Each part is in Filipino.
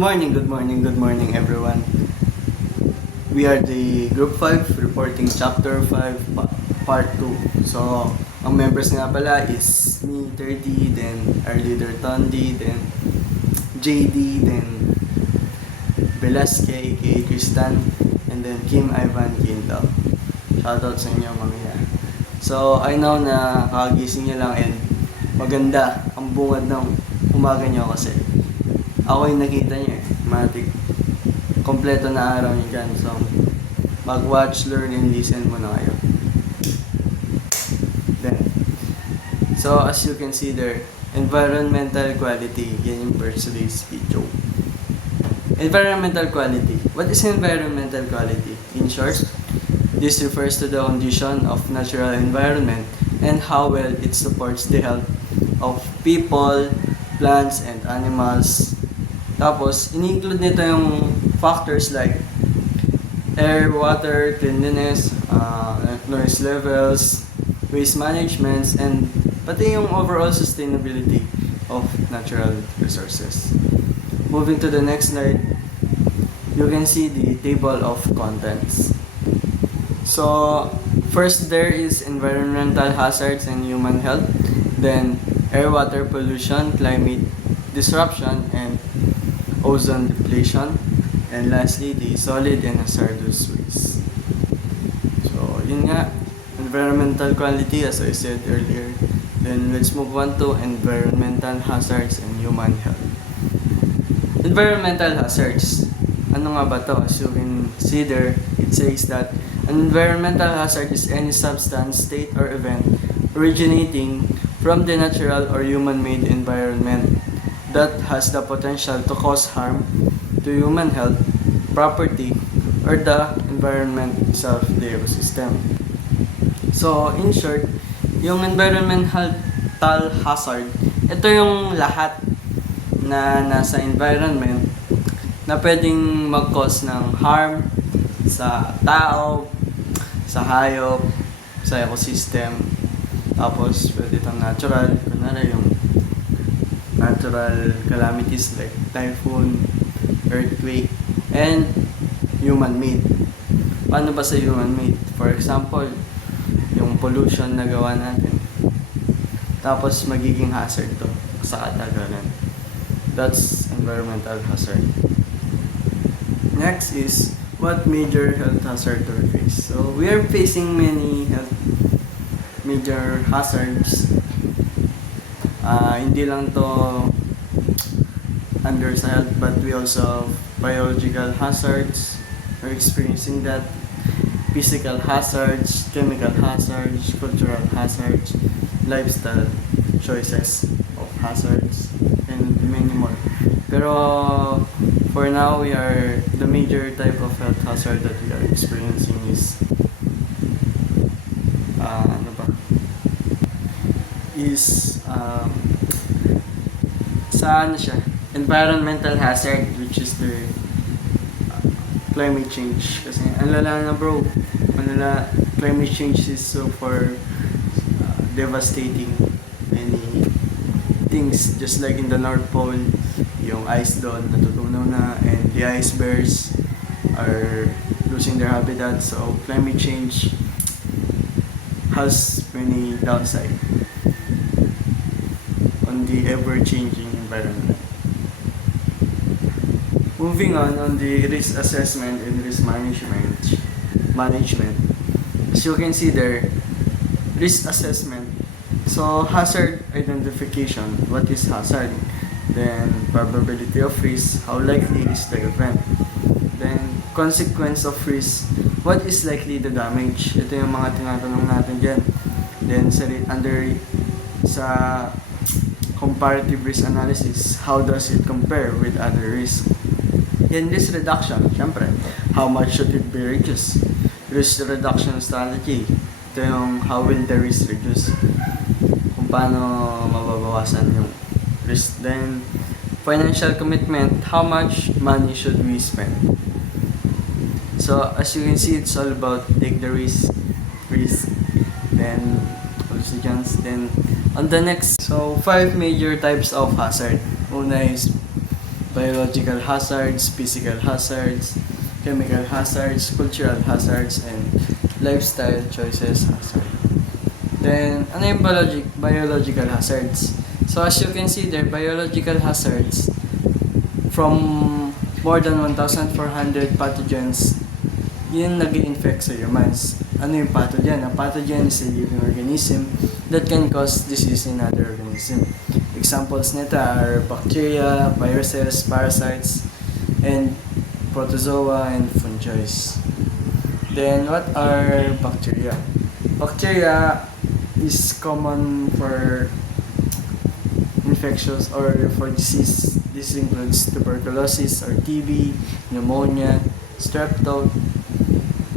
good morning everyone. We are the Group 5 reporting Chapter 5 Part 2. So, ang members nga pala is me, 30, then our leader Tondi, then JD, then Velasque, aka Tristan, and then Kim Ivan Quinto. Shoutout sa inyo mamaya. So, I know na kakagising nyo lang and maganda ang bungad ng umaga nyo kasi ako yung nakita nyo matik. Kompleto na araw nyo dyan. So, mag-watch, learn, and listen muna kayo. Then, so as you can see there, environmental quality. Yan yung first today's video. Environmental quality. What is environmental quality? In short, this refers to the condition of natural environment and how well it supports the health of people, plants, and animals. Tapos, in-include nito yung factors like air, water, cleanliness, noise levels, waste management, and pati yung overall sustainability of natural resources. Moving to the next slide, you can see the table of contents. So, first there is environmental hazards and human health, then air, water pollution, climate disruption, and ozone depletion, and lastly, the solid and hazardous waste. So, yun nga, environmental quality as I said earlier. Then, let's move on to environmental hazards and human health. Environmental hazards. Ano nga ba to? As you can see there, it says that an environmental hazard is any substance, state, or event originating from the natural or human-made environment that has the potential to cause harm to human health, property, or the environment itself, the ecosystem. So, in short, yung environmental hazard, ito yung lahat na nasa environment na pwedeng mag-cause ng harm sa tao, sa hayop, sa ecosystem. Tapos, pwede itong natural, kunwari yung natural calamities like typhoon, earthquake, and human-made. Paano ba sa human-made? For example, yung pollution na gawa natin. Tapos magiging hazard to sa katagalan. That's environmental hazard. Next is, what major health hazard do we face? So, we are facing many major hazards. Hindi lang to under sa health, but we also have biological hazards. We're experiencing that. Physical hazards, chemical hazards, cultural hazards, lifestyle choices of hazards, and many more. Pero for now, the major type of health hazard that we are experiencing is environmental hazard, which is the climate change. Kasi ang lala na bro, climate change is so far devastating many things, just like in the North Pole, yung ice doon natutunaw na, and the ice bears are losing their habitat. So climate change has many downside on the ever-changing environment. Moving on the risk assessment and risk management. As you can see there, risk assessment. So hazard identification. What is hazard? Then probability of risk. How likely is the event? Then consequence of risk. What is likely the damage? Ito yung mga tinatanong natin dyan. Then sa comparative risk analysis, how does it compare with other risks? In risk reduction, syempre, how much should it be reduced? Risk reduction strategy. Ito yung how will the risk reduce? Kung paano mababawasan yung risk. Then, financial commitment, how much money should we spend? So, as you can see, it's all about take the risk, then suggestions. Then, on the next, so 5 major types of hazard. Una is biological hazards, physical hazards, chemical hazards, cultural hazards, and lifestyle choices hazard. Then, ano yung biological hazards? So as you can see there, biological hazards from more than 1,400 pathogens, yun nag-infect sa humans. Ano yung pathogen? A pathogen is a living organism that can cause disease in other organism. Examples nito are bacteria, viruses, parasites, and protozoa and fungi. Then what are bacteria? Bacteria is common for infectious or for disease. This includes tuberculosis or TB, pneumonia, strep throat,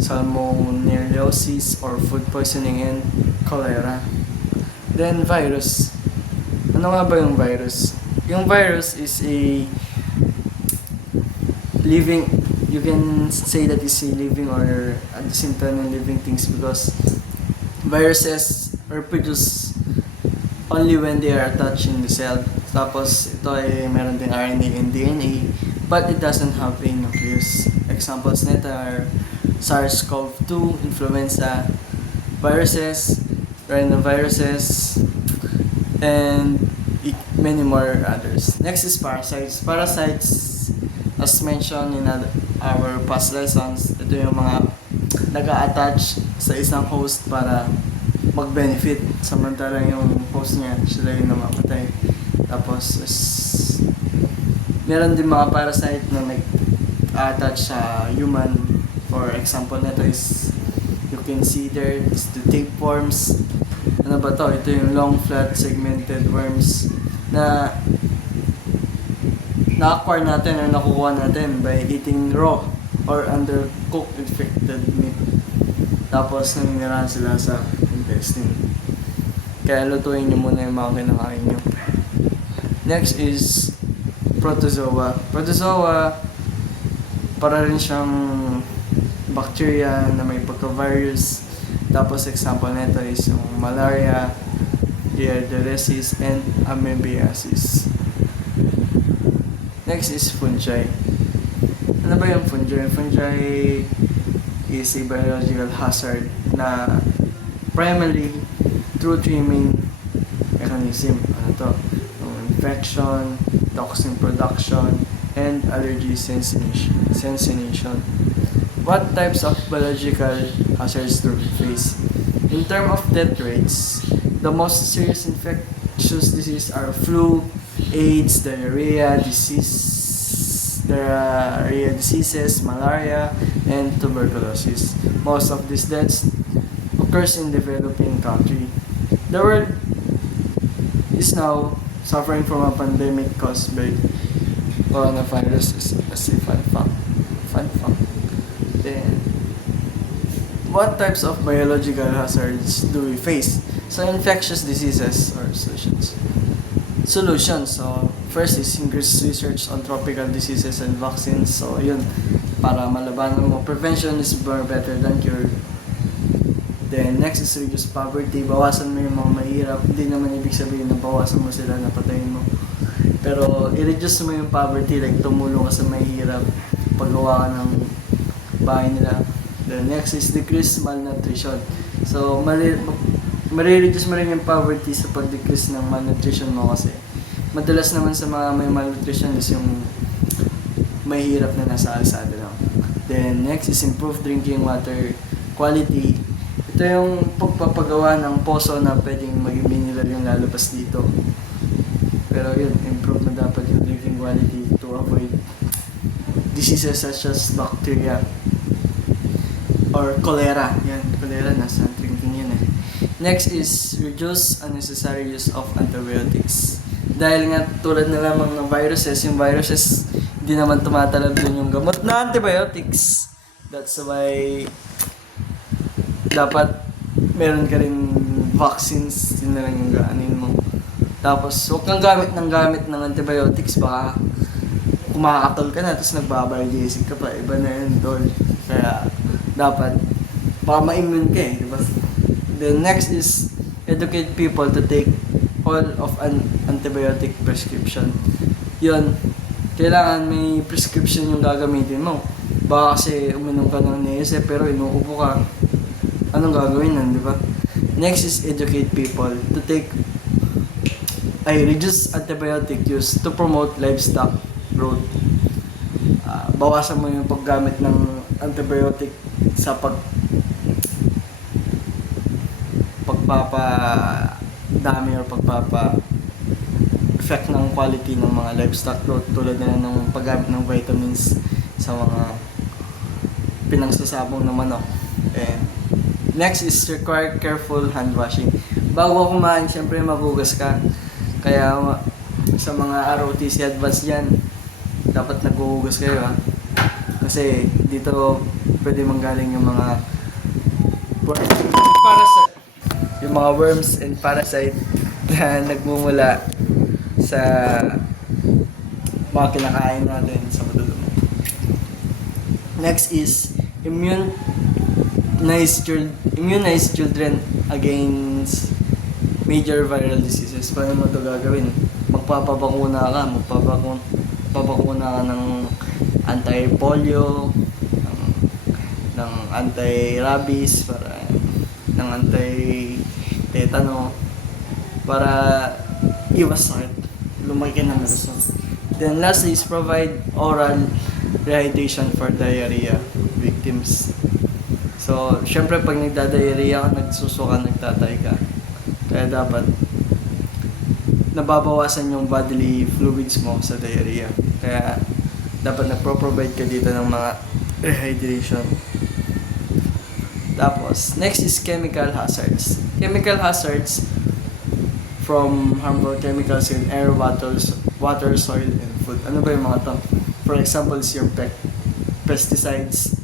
salmonellosis or food poisoning, and cholera. Then virus. Ano nga ba yung virus? Yung virus is a living, you can say that is a living or at the same time living things because viruses are produced only when they are attached in the cell. Tapos ito ay meron din RNA and DNA, but it doesn't have a nucleus. Examples nito are SARS-CoV-2, influenza viruses, rhinoviruses, and many more others. Next is parasites. Parasites, as mentioned in our past lessons, ito yung mga nag-a-attach sa isang host para mag-benefit. Samantalang yung host niya, sila yung namamatay. Tapos, meron din mga parasite na nag-attach sa human. For example nito is, you can see there, is the tapeworms. Ano ba to? Ito yung long, flat, segmented worms na na-acquire natin or nakukuha natin by eating raw or undercooked infected meat. Tapos naninirahan sila sa intestine. Kaya lutuin nyo muna yung mga kinakain nyo. Next is protozoa. Protozoa, para rin siyang bacteria na may pagka-virus. Tapos example nito is yung malaria, listeriosis, and amoebiasis. Next is fungi. Ano ba yung fungi? Fungi is a biological hazard na primarily through three main mechanism. Ano to? Infection, toxin production, and allergy sensation. What types of biological hazards do we face? In terms of death rates, the most serious infectious diseases are flu, AIDS, diarrhea diseases, malaria, and tuberculosis. Most of these deaths occurs in developing country. The world is now suffering from a pandemic caused by coronavirus as a fun fact. Then, what types of biological hazards do we face? So, infectious diseases or solutions. So, first is increased research on tropical diseases and vaccines. So, yun, para malabanan mo. Prevention is more better than cure. Then, next is reduce poverty. Bawasan mo yung mga mahirap. Hindi naman ibig sabihin na bawasan mo sila na patayin mo. Pero, i-reduce mo yung poverty, like tumulong ka sa mahirap, paggawa ka ng bahay nila. The next is decrease malnutrition. So, marireduce mo rin yung poverty sa pag-decrease ng malnutrition mo kasi madalas naman sa mga may malnutrition is yung mahirap na nasa alsada lang. Then, next is improve drinking water quality. Ito yung pagpapagawa ng poso na pwedeng maging mineral yung lalabas dito. Pero yun, improve na dapat yung drinking quality to avoid diseases such as bacteria or cholera. Yan, cholera, nasa drinking yan eh. Next is reduce unnecessary use of antibiotics. Dahil nga tulad na lamang ng viruses, yung viruses hindi naman tumatalab dun yung gamot na antibiotics. That's why dapat meron ka rin vaccines, yun na lang yung gaanin mo. Tapos huwag kang gamit ng antibiotics, baka kumakatol ka na, tapos nagbabayagesic ka pa, iba na yun tol. Kaya dapat baka ma-immune ka eh, diba? The next is educate people to take all of an antibiotic prescription. Yun, kailangan may prescription yung gagamitin mo. Baka kasi uminom ka ng NSF pero inuubo ka. Anong gagawin nun, di ba? Next is educate people to take reduce antibiotic use to promote livestock growth. Bawasan mo yung paggamit ng antibiotic sa pagpapadami or effect ng quality ng mga livestock growth, tulad na ng paggamit ng vitamins sa mga pinangsasabong na manok. And next is require careful hand washing. Bago kumain, syempre magugas ka. Kaya sa mga ROTC advance dyan, dapat naghuhugas kayo, ha. Kasi dito pwede manggaling yung mga yung mga worms and parasite na nagmumula sa mga kinakain natin sa madulong. Next is immunize children against major viral diseases. Paano mo ito gagawin? Magpapabakuna ka ng anti-polio, ng anti-rabies, ng anti-tetano, para iwas sakit, lumaki ng gusto. Then lastly is provide oral rehydration for diarrhea victims. So, syempre pag nagda-diarrhea ka, nagsusuka, nagtatay ka. Kaya dapat nababawasan yung bodily fluids mo sa diarrhea. Kaya dapat nagpro-provide ka dito ng mga rehydration. Tapos, next is chemical hazards. Chemical hazards from harmful chemicals in air, water, soil, and food. Ano ba yung mga to? For example, is yung pesticides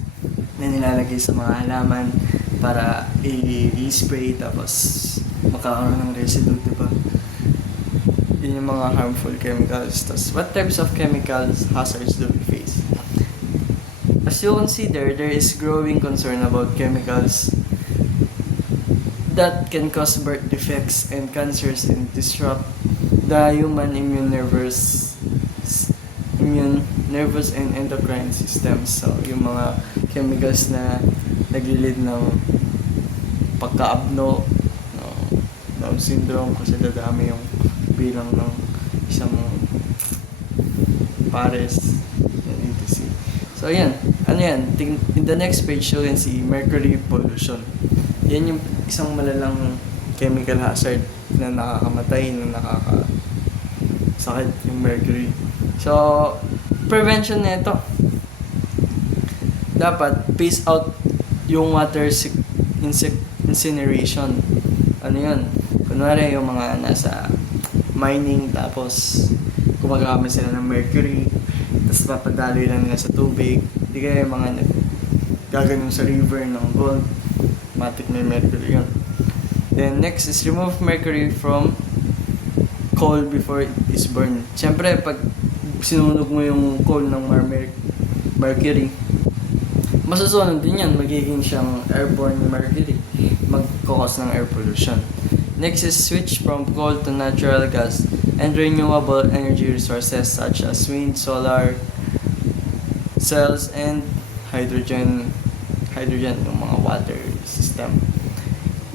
na nilalagay sa mga halaman para i-spray tapos makakaroon ng residue, diba? Yun yung mga harmful chemicals. Tapos, what types of chemicals hazards do we face? As you consider, there is growing concern about chemicals that can cause birth defects and cancers and disrupt the human nervous and endocrine systems. So, yung mga chemicals na naglilid ng pagka-abno, Down syndrome, kasi dadami yung bilang ng isang pares ng etc. So, ayan. Ano yan? In the next page, you can see mercury pollution. Yan yung isang malalang chemical hazard na nakakamatay, na nakakasakit, yung mercury. So, prevention na ito. Dapat phase out yung water incineration. Ano yun? Kunwari yung mga nasa mining, tapos gumagamit sila ng mercury, tapos papadaloy lang nila sa tubig. Di kaya yung mga gaganon sa river ng gold, matik may mercury yun. Then next is remove mercury from coal before it is burned. Siyempre, pag sinunog mo yung coal ng mercury, masusunod din yan, magiging siyang airborne mercury, mag-cause ng air pollution. Next is switch from coal to natural gas and renewable energy resources such as wind, solar, cells, and hydrogen, yung mga water system.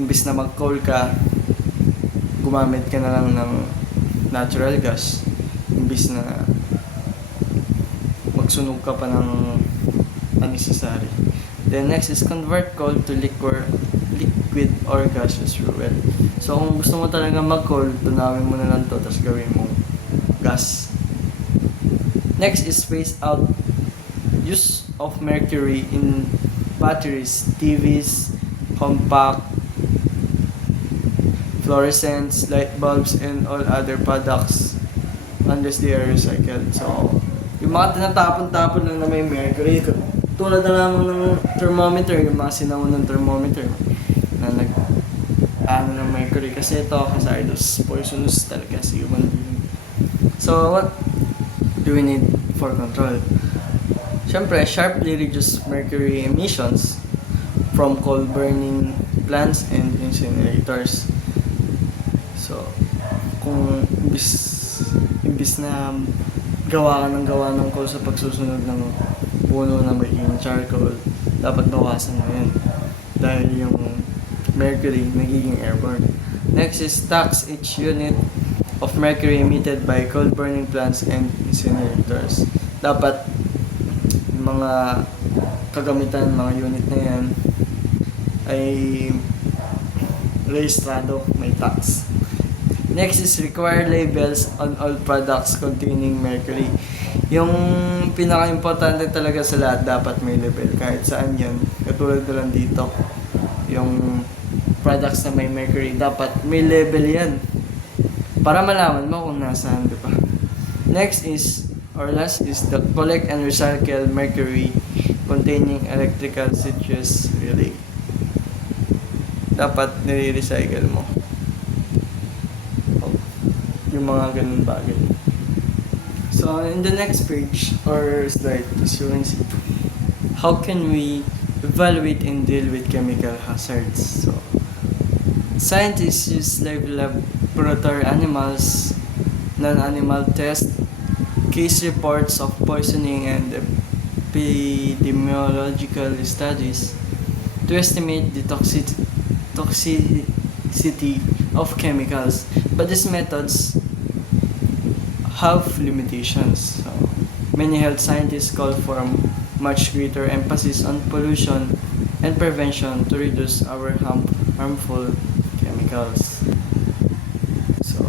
Imbis na mag-coal ka, gumamit ka na lang ng natural gas. Imbis na magsunog ka pa ng unnecessary. Then next is convert coal to liquid or gaseous fuel. So kung gusto mo talaga mag-coal, tunawin mo na lang to, tapos gawin mo gas. Next is phase out use of mercury in batteries, TVs, compact, fluorescents, light bulbs, and all other products unless they are recycled. So, yung mga tinatapon-tapon lang na may mercury, tulad na lamang ng thermometer, yung mga sinawon ng thermometer na ng mercury, kasi ito hazardous, poisonous talaga sa human being. So, what do we need for control? Siyempre, sharply reduce mercury emissions from coal burning plants and incinerators. So, kung imbis na gawa ng coal sa pagsusunog ng puno na magiging charcoal, dapat bawasan mo yun. Dahil yung mercury nagiging airborne. Next is tax each unit of mercury emitted by coal burning plants and incinerators. Dapat yung mga kagamitan, mga unit na yan ay rehistrado, may tax. Next is require labels on all products containing mercury. Yung pinaka-importante talaga sa lahat, dapat may label kahit saan yan. Katulad na lang dito, yung products na may mercury, dapat may label yan para malaman mo kung nasaan, di ba? Next is, or last is the collect and recycle mercury containing electrical switches relay. Dapat nire-recycle mo yung mga ganun bagay. So in the next page or slide, as you can see, how can we evaluate and deal with chemical hazards? So scientists use laboratory animals, non-animal tests, case reports of poisoning, and epidemiological studies to estimate the toxicity of chemicals. But these methods have limitations. So, many health scientists call for a much greater emphasis on pollution and prevention to reduce our harmful chemicals. So,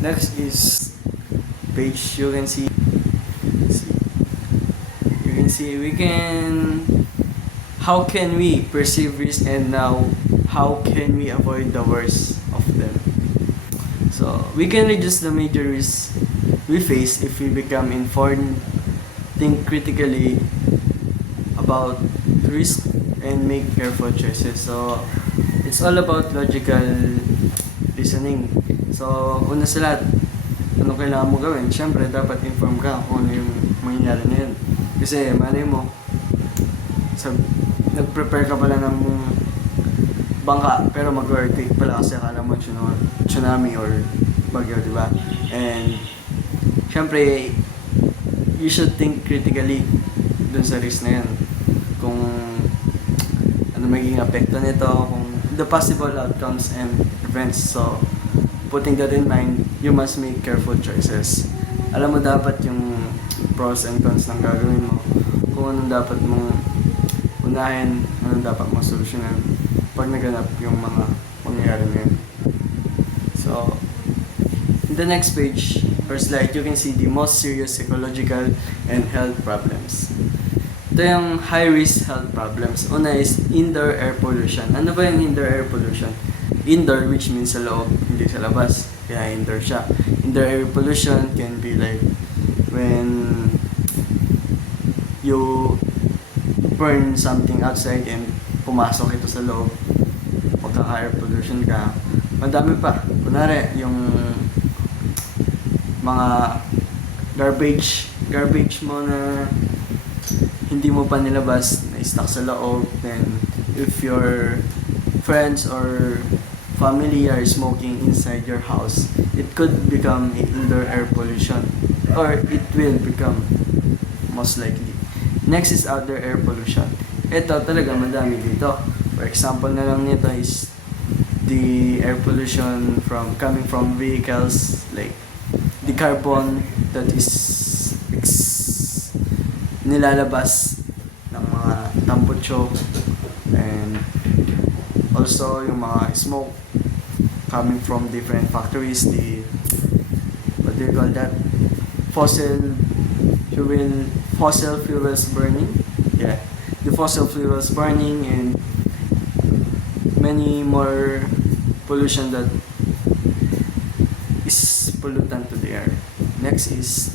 next is page. You can see how can we perceive risk, and now how can we avoid the worst of them. So we can reduce the major risks we face if we become informed, think critically about risk, and make careful choices. So it's all about logical reasoning. So una sa lahat, ano kailangan mo gawin? Siyempre dapat inform ka kung ano yung mangyayari na yun. Kasi malay mo, nag-prepare ka pala ng bangka pero mag-earthquake pala kasi akala mo tsunami or bagyo, di ba? And syempre, you should think critically dun sa risk na yan. Kung ano magiging apekto nito, kung the possible outcomes and events. So, putting that in mind, you must make careful choices. Alam mo dapat yung pros and cons ng gagawin mo, kung anong dapat mong unahin, anong dapat mong solusyonan pag naganap yung mga pangyayari na yun. So, in the next page or slide, you can see the most serious psychological and health problems. Ito yung high-risk health problems. Una is indoor air pollution. Ano ba yung indoor air pollution? Indoor, which means sa loob, hindi sa labas. Kaya indoor siya. Indoor air pollution can be like when you burn something outside and pumasok ito sa loob, magkaka-air pollution ka. Madami pa. Kunwari, yung mga garbage mo na hindi mo pa nilabas, na-stuck sa loob, then if your friends or family are smoking inside your house, it could become indoor air pollution, or it will become, most likely. Next is outdoor air pollution. Ito talaga madami dito. For example na lang nito is the air pollution coming from vehicles, like the carbon that is nilalabas ng mga tambucho, and also yung mga smoke coming from different factories, the what do you call that, fossil fuels burning, the fossil fuels burning, and many more pollution that is pollutant to the air. Next is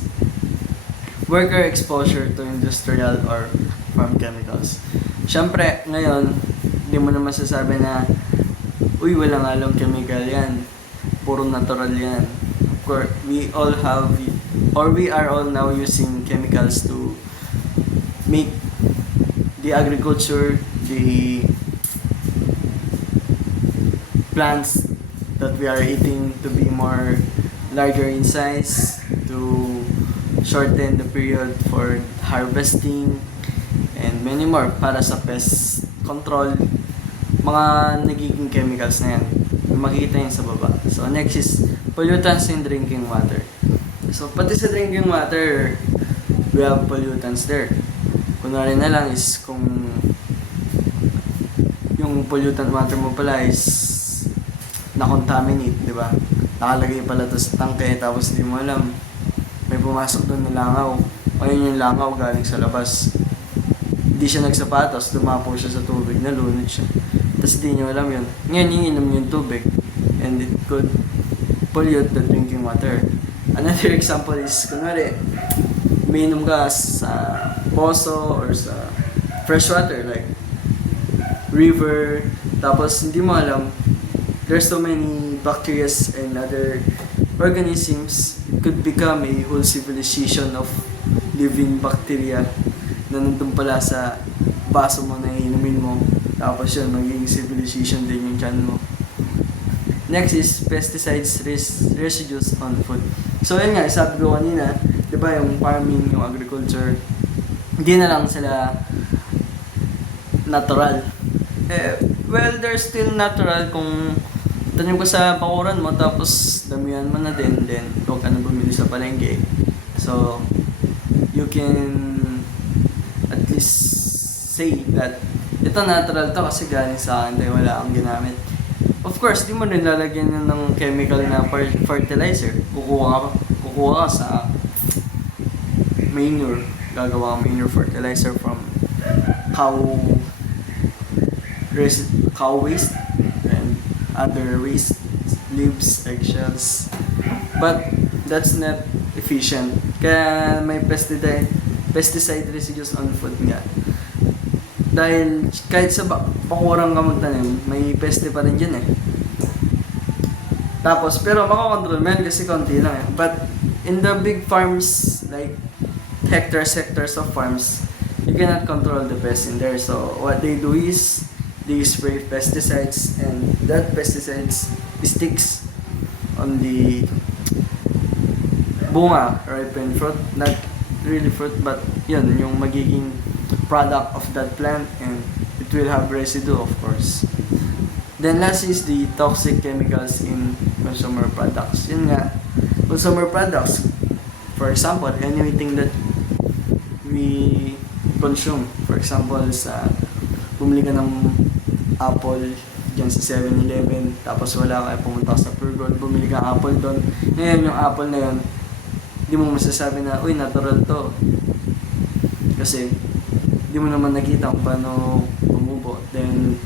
worker exposure to industrial or farm chemicals. Siyempre, ngayon, hindi mo na masasabi na, uy, walang halong chemical yan. Puro natural yan. Of course, we are all now using chemicals to make the agriculture, the plants that we are eating to be more larger in size, to shorten the period for harvesting, and many more para sa pest control. Mga nagiging chemicals na yan, makikita yan sa baba. So next is pollutants in drinking water. So pati sa drinking water, we have pollutants there. Kunwari na lang is kung yung pollutant water mo pala is na-contaminate, di ba? Nakalagay pala to sa tangke, tapos di mo alam, may pumasok doon na langaw. Ayun yung langaw galing sa labas. Hindi siya nagsapatos, dumapo siya sa tubig, nalunod siya. Tapos di nyo alam yun. Ngayon, iinom yung tubig, and it could pollute the drinking water. Another example is, kunwari, umiinom ka sa poso or sa fresh water, like river, tapos hindi mo alam, there's so many bacteria and other organisms. It could become a whole civilization of living bacteria na nandun pala sa baso mo na inumin mo. Tapos yun, magiging civilization din yung tiyan mo. Next is pesticides residues on food. So yun nga, sabi ko kanina, di ba yung farming, yung agriculture, hindi na lang sila natural. Well, they're still natural kung tanim ko sa bakuran mo, tapos damihan mo na din, then huwag ka na bumili sa palengke. So, you can at least say that ito natural to kasi galing sa akin dahil wala akong ginamit. Of course, di mo rin lalagyan yun ng chemical na fertilizer. Kukuha ka sa manure. Gagawa kang manure fertilizer from cow waste and other waste, leaves, eggshells. But that's not efficient. Kaya may pesticide residues on food nga. Dahil kahit sa bakurang ka magtanim, may peste pa rin dyan eh. Tapos, pero makakontrol man kasi konti lang eh. But in the big farms, like hectares of farms, you cannot control the pest in there. So what they do is, they spray pesticides, and that pesticides sticks on the bunga, ripened fruit, not really fruit, but yun, yung magiging product of that plant, and it will have residue, of course. Then last is the toxic chemicals in consumer products. Yun nga, consumer products, for example, anything that we consume. For example, bumili ka ng apple dyan sa 7-Eleven, tapos wala ka, pumunta ka sa Pure Gold, bumili ka ng apple doon. Ngayon, yung apple na yun, hindi mo masasabi na, uy, natural to. Kasi, hindi mo naman nakita kung paano bumubo. Then,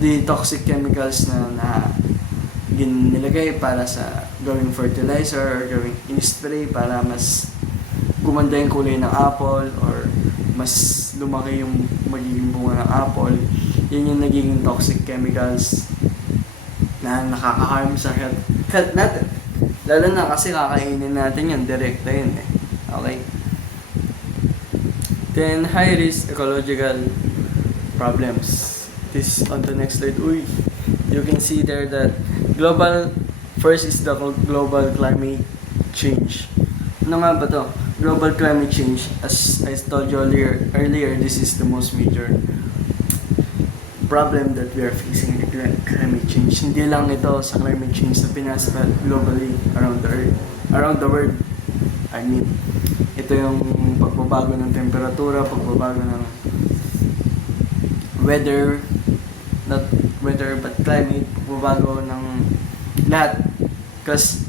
the toxic chemicals na nilagay para sa gawing fertilizer or gawing in-spray para mas gumanda yung kulay ng apple or mas lumaki yung magiging bunga ng apple. Yun yung nagiging toxic chemicals na nakaka-harm sa health natin. Lalo na kasi kakainin natin yun, direkta yun eh. Okay? Then, high-risk ecological problems. This on the next slide. Uy, you can see there that first is the global climate change. Ano nga ba to? Global climate change, as I told you earlier, this is the most major problem that we are facing, climate change. Hindi lang ito sa climate change sa Pinas, but globally around the world. I mean, ito yung pagbabago ng temperatura, pagbabago ng weather, not weather but climate, pagbabago ng lahat. Because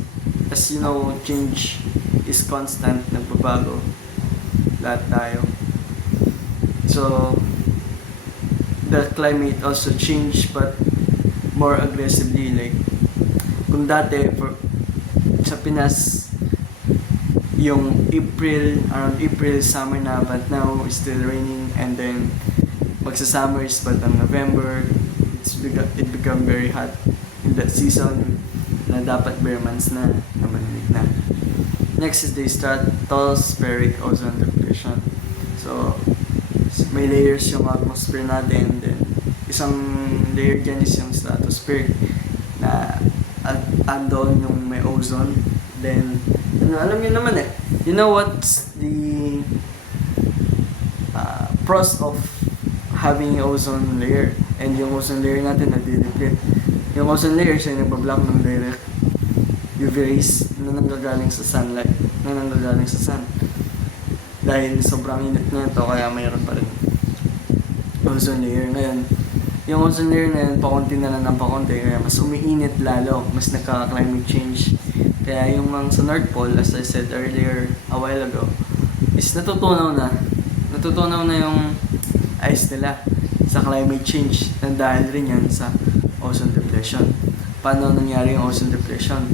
as you know, change is constant, nagbabago lahat tayo. So the climate also changed, but more aggressively. Like kung dati sa Pinas yung around April summer na, but now it's still raining, and then magsa-summer is but on November. It become very hot in that season na dapat bare months na malamig na. Next is the stratospheric ozone depletion. So may layers yung atmosphere natin, then isang layer dyan is yung stratosphere na andon yung may ozone. Then alam niyo naman eh, You know what's the pros of having ozone layer? And yung ozone layer natin nagdi-deplete. Yung ozone layer siya yung nagbablock ng direct UV rays na nanggagaling sa sunlight, na nanggagaling sa sun. Dahil sobrang init na ito, kaya mayroon pa rin ozone layer. Ngayon, yung ozone layer na yun, pakunti na lang ng pakunti, kaya mas umiinit lalo, mas nagka-climate change. Kaya yung mga sa North Pole, as I said earlier, a while ago, is natutunaw na yung ice nila sa climate change, na dahil rin yan sa ozone depletion. Paano nangyari yung ozone depletion?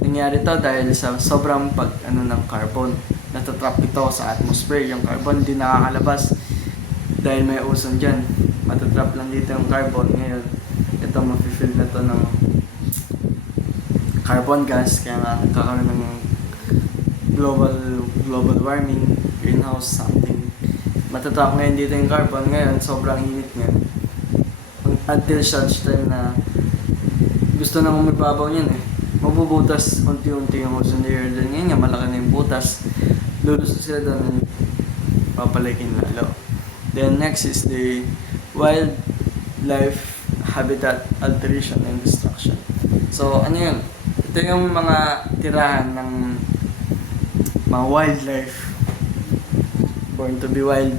Nangyari to dahil sa sobrang ng carbon. Natatrap ito sa atmosphere. Yung carbon hindi nakakalabas dahil may ozone dyan. Matatrap lang dito yung carbon. Ngayon, ito mafe-fill na to ng carbon gas, kaya nga nagkakaroon ng global warming, greenhouse something. Matatrap ngayon dito yung carbon. Ngayon, sobrang init ngayon. Until such time na gusto na magbabaw niyan mabubutas unti-unti yung ozone layer. Dahil ngayon nga, malaki na yung butas. Lulusot sila doon, papalikin lalo. Then next is the wildlife habitat alteration and destruction. So ano yun? Ito yung mga tirahan ng mga wildlife born to be wild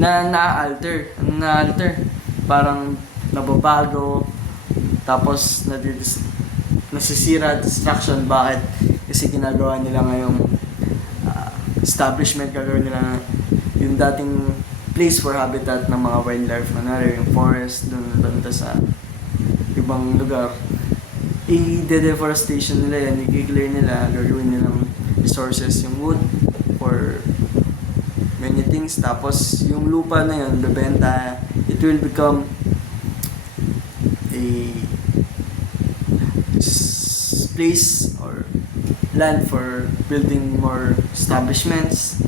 na na-alter. Parang nababago, tapos nasisira, destruction. Bakit? Kasi ginagawa nila ngayong establishment, gagawin nila yung dating place for habitat ng mga wildlife, manari yung forest, dun banda sa ibang lugar. I-deforestation nila yan, i-clear nila, gagawin nilang resources, yung wood for many things. Tapos yung lupa na yun, bebenta, it will become a place or land for building more establishments,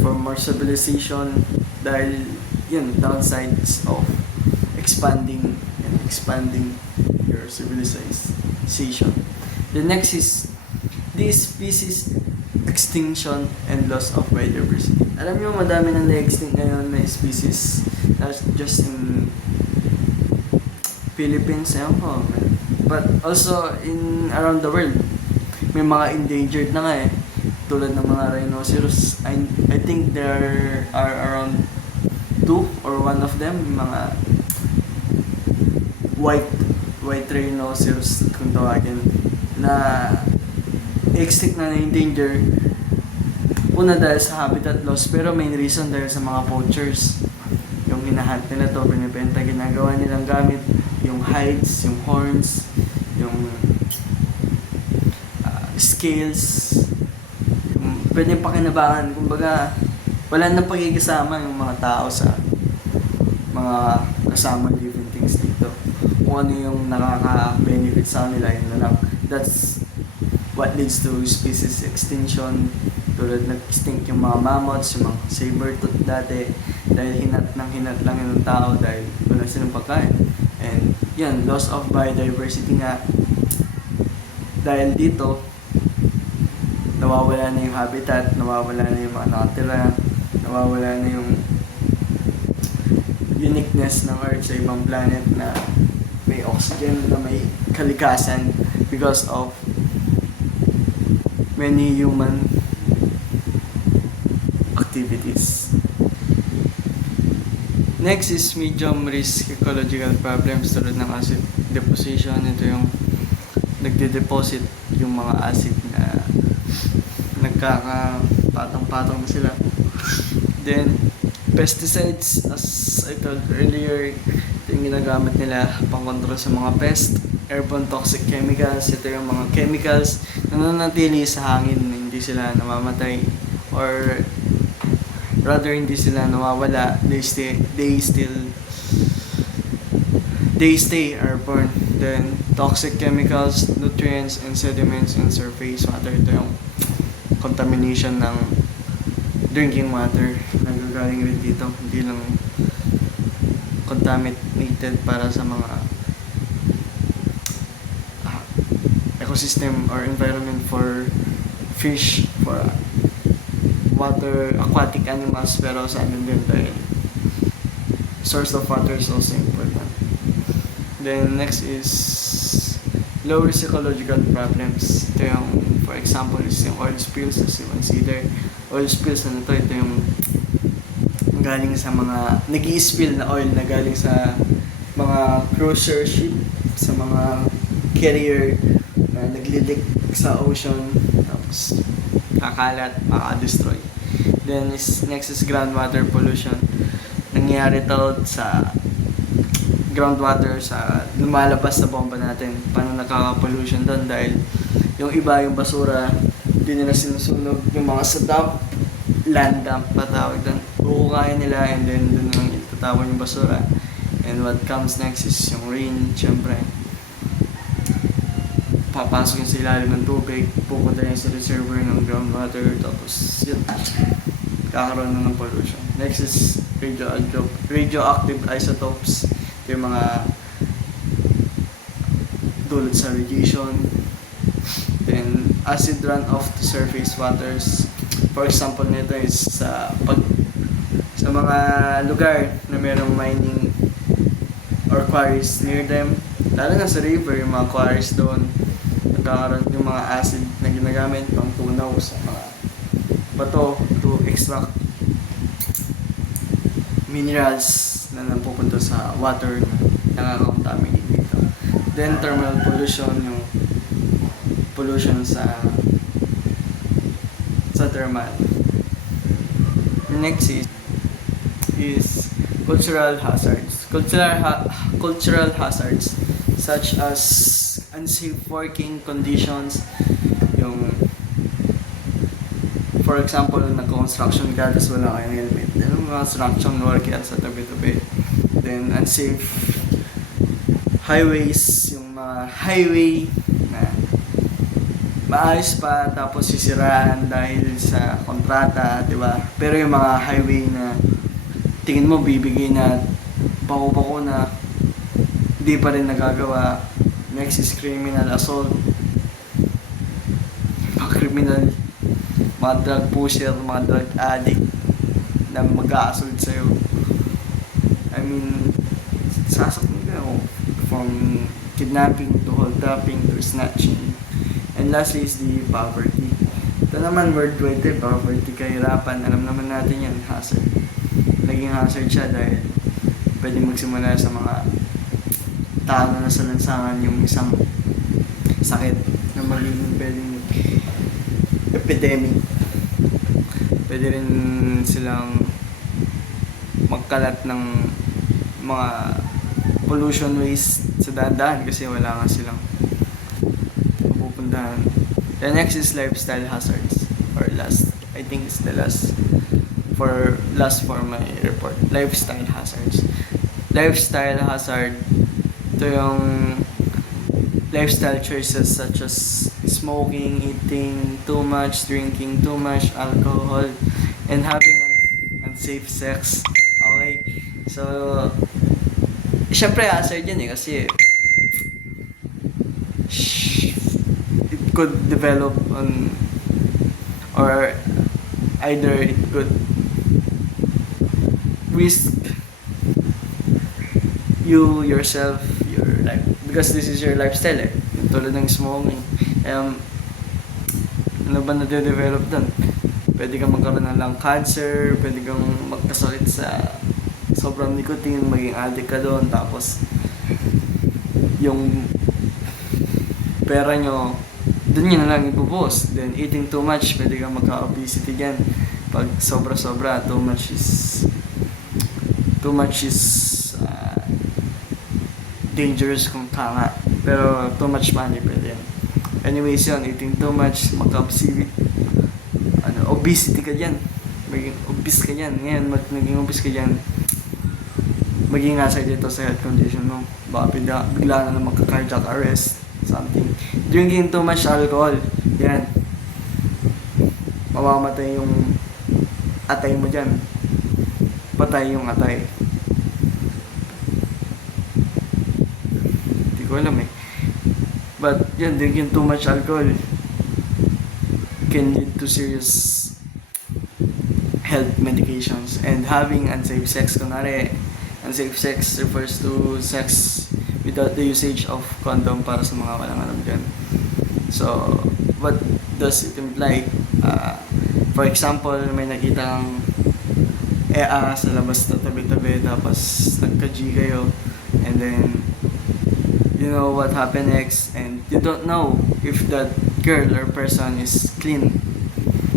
for more civilization, dahil yun, downsides of expanding your civilization. The next is the species extinction and loss of biodiversity. Alam niyo, madami nang na-extinct ngayon na species, not just in Philippines, but also in around the world. May mga endangered na nga tulad ng mga rhinoceros. I think there are around 2 or 1 of them, mga white rhinoceros kung tawagin, na extinct na endanger. Una dahil sa habitat loss, pero main reason dahil sa mga poachers. Yung hinahunt nila to, binibenta, ginagawa nilang gamit yung hides, yung horns, yung scales, yung pwedeng pakinabangan. Kumbaga, wala nang pagkikisama yung mga tao sa mga kasama living things dito. Kung ano yung nakaka-benefit sa kanila, yun na lang. That's what leads to species extinction. Tulad nag-extinct yung mga mammoths, yung mga saber-tooth dati, dahil hinat lang yun ng tao dahil wala silang pagkain. And yan, loss of biodiversity nga. Dahil dito, nawawala na yung habitat, nawawala na yung mga nakatira, nawawala na yung uniqueness ng Earth sa ibang planet na may oxygen, na may kalikasan because of many human activities. Next is medium risk ecological problems tulad ng acid deposition. Ito yung nagde-deposit yung mga acid na nagkakapatong-patong na sila. Then, pesticides, as I told earlier, ito yung ginagamit nila pang-control sa mga pest. Airborne toxic chemicals, ito yung mga chemicals na nananatili sa hangin, hindi sila namamatay, or rather hindi sila nawawala, they stay airborne. Then toxic chemicals, nutrients and sediments in surface water. Ito yung contamination ng drinking water, nagagaling rin dito, hindi lang contaminated para sa mga ecosystem or environment for fish, for water, aquatic animals, pero sa amin din dahil source of water is also important. Then next is low risk ecological problems. Ito yung, for example, is yung oil spills, as you consider. Oil spills, ano to? Ito yung galing sa mga, nag-i-spill na oil na galing sa mga cruiser ship, sa mga carrier na naglilik sa ocean, tapos kakalat, maka-destroy. Then next is groundwater pollution. Nangyayari to sa groundwater, sa lumalabas sa bomba natin. Paano nakaka-pollution doon? Dahil yung iba, yung basura, hindi nila sinusunog. Yung mga sa dump, land dump patawag doon. Huhukayin nila and then doon lang itatapon yung basura. And what comes next is yung rain, syempre. Papasok yun sa ilalim ng tubig, pupunta yun sa reservoir ng groundwater, tapos yun, kakaroon na ng pollution. Next is radioactive isotopes. Ito yung mga dulot sa radiation. Then acid runoff to surface waters. For example nito is sa mga lugar na mayroong mining or quarries near them, lalo na sa river, yung mga quarries doon, nagkakaroon yung mga acid na ginagamit pang tunaw sa mga bato to extract minerals na napupunta sa water na nakaka-contaminate dito. Then thermal pollution, yung pollution sa thermal. Next is cultural hazards. Cultural hazards such as unsafe working conditions, yung for example, nag-construction ka tapos wala kayong helmet. Then, mga construction worker sa tabi-tabi. Then, unsafe highways, yung mga highway na maayos pa tapos sisiraan dahil sa kontrata, di ba? Pero yung mga highway na tingin mo bibigay na bako-bako na di pa rin nagagawa. Next is criminal assault. Mga criminal, mga drug pusher, mga drug addict na mag-a-assault sa'yo. I mean, sasaktan ka from kidnapping to holduping to snatching. And lastly is the poverty. Ito naman worldwide, poverty, kahirapan. Alam naman natin yan, hazard. Naging hazard siya dahil pwede magsimula sa mga tao na sa lansangan yung isang sakit na magiging pwedeng epidemic. Pwede rin silang magkalat ng mga pollution waste sa daan-daan kasi wala nga silang mapupuntahan. The next is lifestyle hazards, or last, I think it's the last for my report. Lifestyle hazards. Lifestyle hazard, ito yung lifestyle choices such as smoking, eating too much, drinking too much alcohol, and having an unsafe sex. Okay? So, syempre hazard yan kasi it could develop on, or either it could risk you yourself, your life, because this is your lifestyle yung tulad ng smoking. Ano ba na-develop doon? Pwede kang magkaroon ng lung cancer, pwede kang magkasakit sa sobrang nicotine, maging addict ka doon, tapos yung pera nyo doon yun na lang ibubuhos. Then eating too much, pwede kang magka-obesity dyan. Pag sobra-sobra, too much is dangerous kung tama. Pero too much money, pwede yan. Anyways yun, eating too much, obesity ka dyan. Maging obese ka dyan. Ngayon, naging obese ka dyan, maging nasa dito sa health condition mo. Baka bigla na magka-cardiac arrest, something. Drinking too much alcohol, yan. Mamamatay yung atay mo dyan. Patay yung atay. Hindi ko alam But yun, drinking too much alcohol can lead to serious health medications. And having unsafe sex, kunwari, unsafe sex refers to sex without the usage of condom para sa mga walang alam dyan. So, what does it imply? For example, may nakita kang sa labas na tabi-tabi tapos nagka-G kayo and then you know what happened next and you don't know if that girl or person is clean.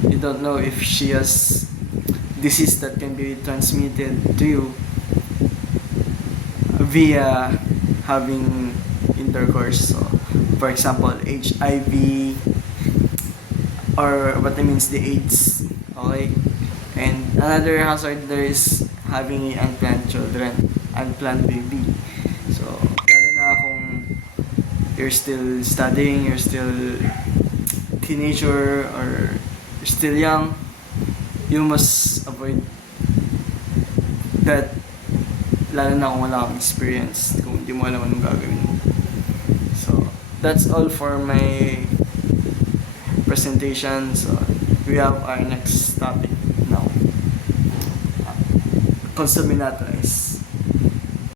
You don't know if she has disease that can be transmitted to you via having intercourse. So, for example, HIV or what I mean is the AIDS. Okay? And another hazard there is having unplanned children, unplanned baby. So, lalo na kung you're still studying, you're still teenager, or you're still young, you must avoid that. Lalo na kung wala kang experience, kung hindi mo alam anong gagawin mo. So, that's all for my presentation. So, we have our next topic now. Consuminatorize.